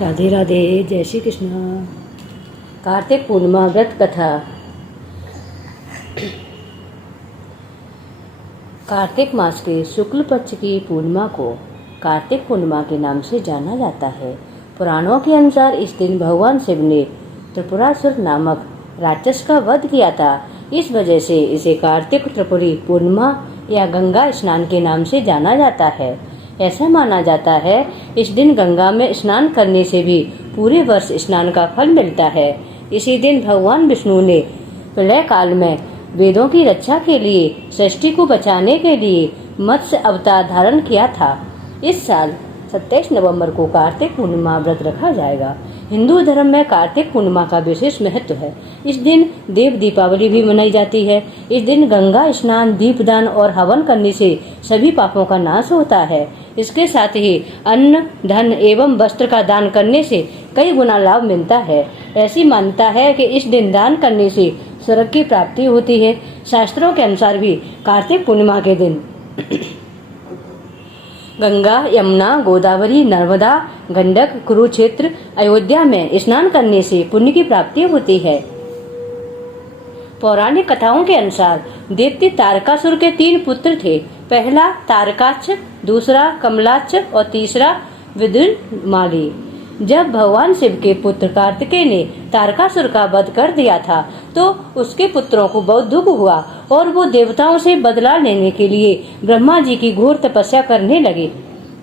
राधे राधे, जय श्री कृष्ण। कार्तिक पूर्णिमा व्रत कथा। कार्तिक मास के शुक्ल पक्ष की पूर्णिमा को कार्तिक पूर्णिमा के नाम से जाना जाता है। पुराणों के अनुसार इस दिन भगवान शिव ने त्रिपुरासुर नामक राक्षस का वध किया था। इस वजह से इसे कार्तिक त्रिपुरी पूर्णिमा या गंगा स्नान के नाम से जाना जाता है। ऐसा माना जाता है इस दिन गंगा में स्नान करने से भी पूरे वर्ष स्नान का फल मिलता है। इसी दिन भगवान विष्णु ने प्रलय काल में वेदों की रक्षा के लिए, सृष्टि को बचाने के लिए मत्स्य अवतार धारण किया था। इस साल 27 नवंबर को कार्तिक पूर्णिमा व्रत रखा जाएगा। हिंदू धर्म में कार्तिक पूर्णिमा का विशेष महत्व है। इस दिन देव दीपावली भी मनाई जाती है। इस दिन गंगा स्नान, दीपदान और हवन करने से सभी पापों का नाश होता है। इसके साथ ही अन्न, धन एवं वस्त्र का दान करने से कई गुना लाभ मिलता है। ऐसी मान्यता है कि इस दिन दान करने से स्वर्ग की प्राप्ति होती है। शास्त्रों के अनुसार भी कार्तिक पूर्णिमा के दिन गंगा, यमुना, गोदावरी, नर्मदा, गंडक, कुरुक्षेत्र, अयोध्या में स्नान करने से पुण्य की प्राप्ति होती है। पौराणिक कथाओं के अनुसार दैत्य तारकासुर के 3 पुत्र थे। पहला तारकाक्ष, दूसरा कमलाक्ष और तीसरा विदुरमाली। जब भगवान शिव के पुत्र कार्तिकेय ने तारकासुर का वध कर दिया था तो उसके पुत्रों को बहुत दुख हुआ और वो देवताओं से बदला लेने के लिए ब्रह्मा जी की घोर तपस्या करने लगे।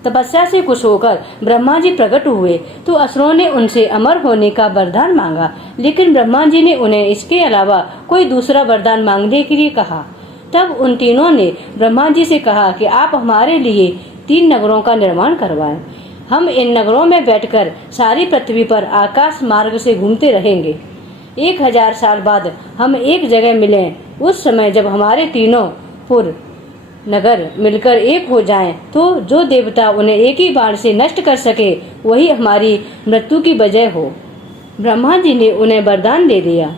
तपस्या से खुश होकर ब्रह्मा जी प्रकट हुए तो असुरों ने उनसे अमर होने का वरदान मांगा, लेकिन ब्रह्मा जी ने उन्हें इसके अलावा कोई दूसरा वरदान मांगने के लिए कहा। तब उन तीनों ने ब्रह्मा जी से कहा कि आप हमारे लिए 3 नगरों का निर्माण करवाएं। हम इन नगरों में बैठकर सारी पृथ्वी पर आकाश मार्ग से घूमते रहेंगे। 1000 साल बाद हम एक जगह मिलें। उस समय जब हमारे तीनों पुर नगर मिलकर एक हो जाएं, तो जो देवता उन्हें एक ही बाण से नष्ट कर सके वही हमारी मृत्यु की वजह हो। ब्रह्मा जी ने उन्हें वरदान दे दिया।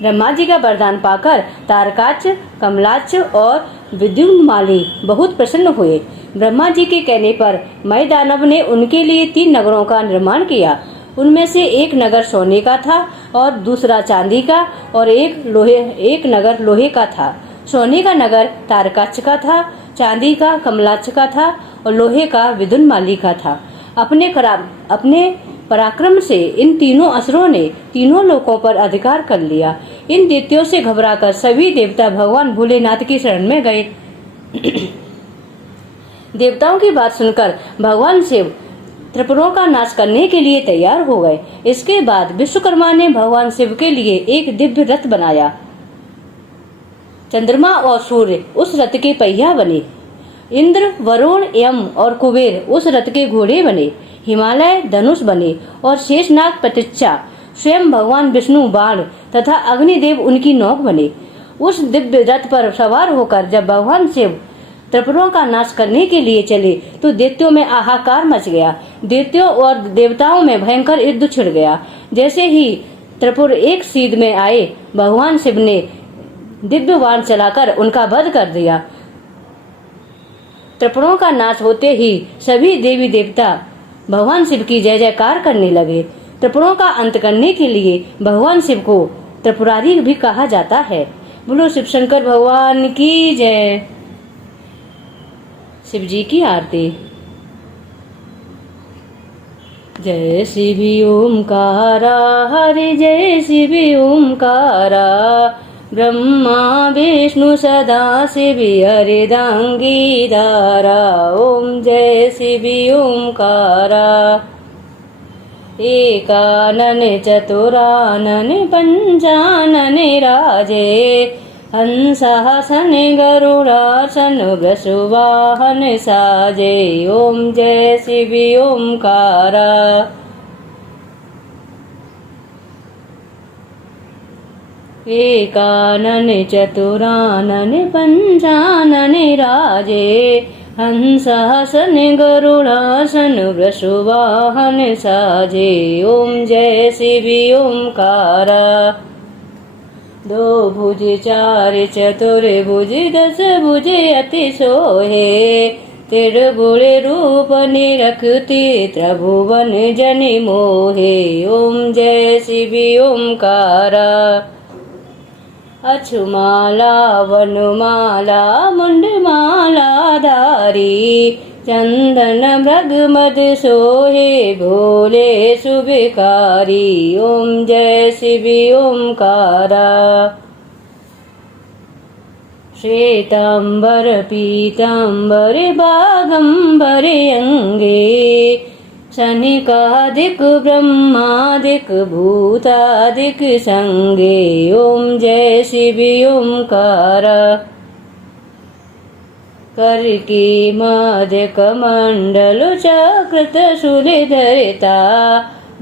ब्रह्मा जी का वरदान पाकर तारकाक्ष, कमलाक्ष और विद्युन्माली बहुत प्रसन्न हुए। ब्रह्मा जी के कहने पर मय दानव ने उनके लिए 3 नगरों का निर्माण किया। उनमें से एक नगर सोने का था और दूसरा चांदी का और एक नगर लोहे का था। सोने का नगर तारकाक्ष का था, चांदी का कमलाक्ष का था और लोहे का विद्युन्माली का था। अपने पराक्रम से इन तीनों असुरों ने तीनों लोकों पर अधिकार कर लिया। इन दैत्यों से घबराकर सभी देवता भगवान भोलेनाथ की शरण में गए। देवताओं की बात सुनकर भगवान शिव त्रिपुरों का नाश करने के लिए तैयार हो गए। इसके बाद विश्वकर्मा ने भगवान शिव के लिए एक दिव्य रथ बनाया। चंद्रमा और सूर्य उस रथ के पहिया बने। इंद्र, वरुण, यम और कुबेर उस रथ के घोड़े बने। हिमालय धनुष बने और शेषनाग प्रतीक्षा, स्वयं भगवान विष्णु बाण तथा अग्निदेव उनकी नौक बने। उस दिव्य रथ पर सवार होकर जब भगवान शिव त्रिपुरों का नाश करने के लिए चले तो दैत्यों में हाहाकार मच गया। दैत्यों और देवताओं में भयंकर युद्ध छिड़ गया। जैसे ही त्रिपुर एक सीध में आए, भगवान शिव ने दिव्य बाण चलाकर उनका वध कर दिया। त्रिपुरों का नाश होते ही सभी देवी देवता भगवान शिव की जय जयकार करने लगे। त्रिपुरों का अंत करने के लिए भगवान शिव को त्रिपुरारी भी कहा जाता है। बोलो शिव शंकर भगवान की जय। शिव जी की आरती। जय शिव ओमकारा, हरि जय शिव ओमकारा, ब्रह्मा विष्णु सदा शिव हरिदांगीदारा। ओम जय शिव ओमकारा। एकानन चतुरानन पंचानन राजे, हंसासन गरुडासन वृषवाहन साजे। ओम जय शिव ओमकारा। एकानन चतुरानन पंचानन राजे, हंसासन गरुडासन वृषवाहन साजे। ओम जय शिव ओमकारा। 2 भुज 4 चतुर्भुज 10 भुज अति सोहे, त्रिगुण रूप निरखते त्रिभुवन जनि मोहे। ओम जय शिव ओंकारा। अछुमाला वनमाला मुंडमाला धारी, चंदन मृग मद सोहे भोले शुभकारी। ओम जय शिव ओंकारा। श्वेतांबर पीतांबर बागंबर अंगे, शनिकादिक ब्रह्मादिक भूतादिक संगे। ओम जय शिव ओंकारा। करके मध्य कमंडल चक्र त्रिशूल धरता,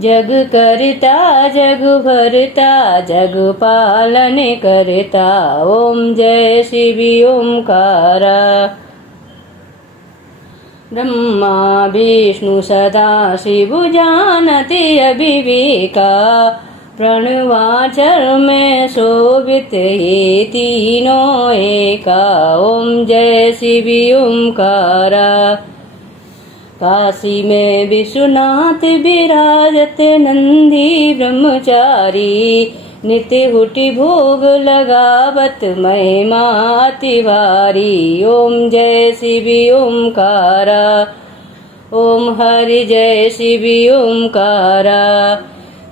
जग करता जग भरता जग पालन करता। ओम जय शिव ओंकारा। ब्रह्मा विष्णु सदा शिव जानते अविवेका, प्रणवाचर में शोभित ये तीनों एका। ओम जय शिव ओंकारा। काशी में विश्वनाथ विराजत नंदी ब्रह्मचारी, नित्य हुटि भोग लगावत महिमा अति भारी। ओम जय शिव ओंकारा। ओम हरि जय शिव ओंकारा।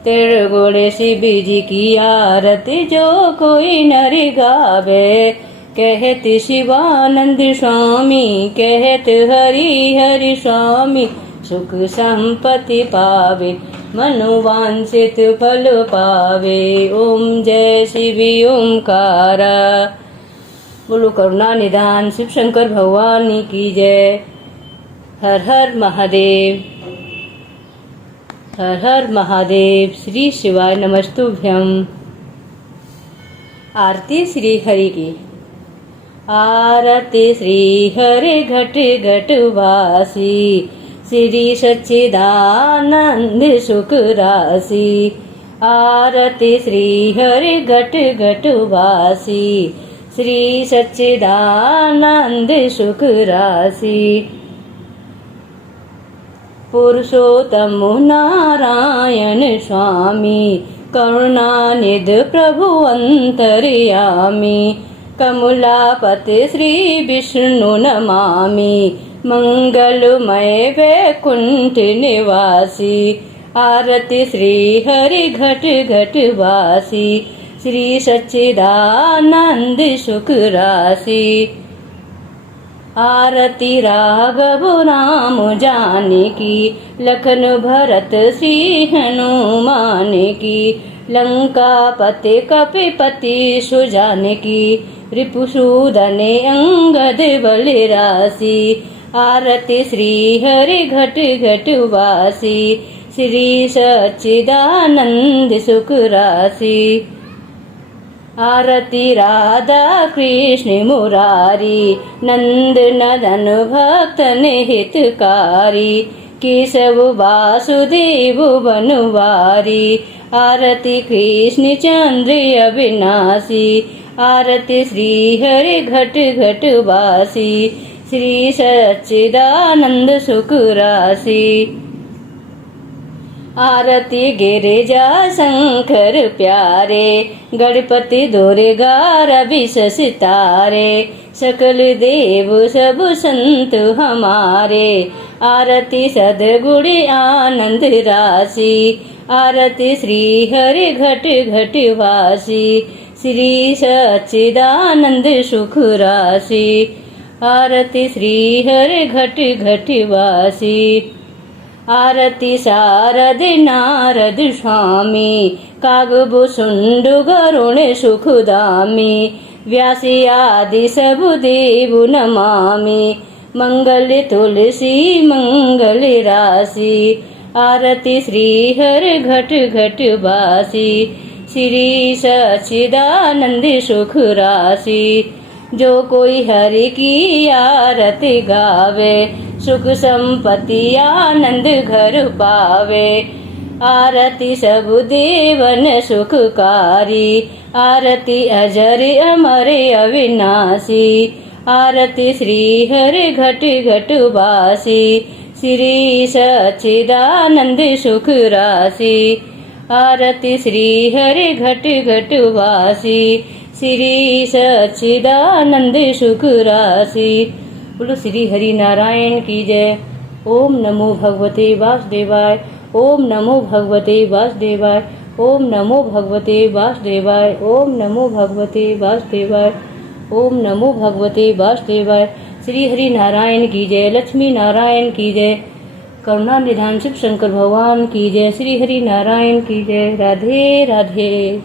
त्रिगुण शिव जी की आरती जो कोई नर गावे, कहत शिवानंद स्वामी कहत हरि हरि स्वामी। सुख संपत्ति पावे मनोवांछित फल पावे। ओम जय शिव ओंकारा। बोलो करुणा निधान शिव शंकर भगवान की जय। हर हर महादेव। हर हर महादेव। श्री शिवाय नमस्तुभ्यम। आरती श्री हरि की। आरती श्री हरि घट घट वासी, श्री सच्चिदानंद सुख राशि। आरती श्री हरि घट घट वासी, श्री सच्चिदानंद सुख राशि। पुरुषोत्तम नारायण स्वामी, करुणानिध प्रभु अंतर्यामी। कमलापति श्री विष्णु नमामि, मंगलमय वैकुंठ निवासी। आरती श्री हरि घट घट वासी, श्री सच्चिदानंद सुख राशि। आरती राघव राम जानकी, लखन भरत श्री हनुमान की। लंकापति कपिपति सुजानकी, रिपुसूदन अंगद बलरासी। आरती श्री हरि घट घट वासी, श्री सच्चिदानंद सुख राशि। आरती राधा कृष्ण मुरारी, नंद नदन भक्तन हितकारी। केशव वासुदेव बनवारी, आरती कृष्ण चंद्र अविनाशी। आरती श्री हरि घट घट वासी, श्री सच्चिदानंद सुख राशि। आरती गिरिजा शंकर प्यारे, गणपति दुर्गा रवि सितारे। सकल देव सब संत हमारे, आरती सद्गुण आनंद राशि। आरती श्री हरि घट घट वासी, श्री सच्चिदानंद सुख राशि। आरती श्री हरि घट घट वासी। आरती शारद नारद स्वामी, कागभूषुंड गरुण सुखदामी। व्यासी आदि सब देव नमामि, मंगल तुलसी मंगल राशि। आरती श्री हरि घट घट वासी, श्री सच्चिदानंद सुख राशि। जो कोई हरि की आरती गावे, सुख संपत्ति आनंद घर पावे। आरती सब देवन सुखकारी, आरती अजर अमर अविनाशी। आरती श्री हरि घट घट वासी, श्री सच्चिदानंद सुख राशि। आरती श्री हरि घट घट वासी, श्री सच्चिदानंद सुख राशि। बोलो श्री हरि नारायण की जय। ओम नमो भगवते वासुदेवाय। ओम नमो भगवते वासुदेवाय। ओम नमो भगवते वासुदेवाय। ओम नमो भगवते वासुदेवाय। ओम नमो भगवते वासुदेवाय। श्री हरि नारायण की जय। लक्ष्मी नारायण की जय। करुणा निधान शिव शंकर भगवान की जय। श्री हरि नारायण की जय। राधे राधे।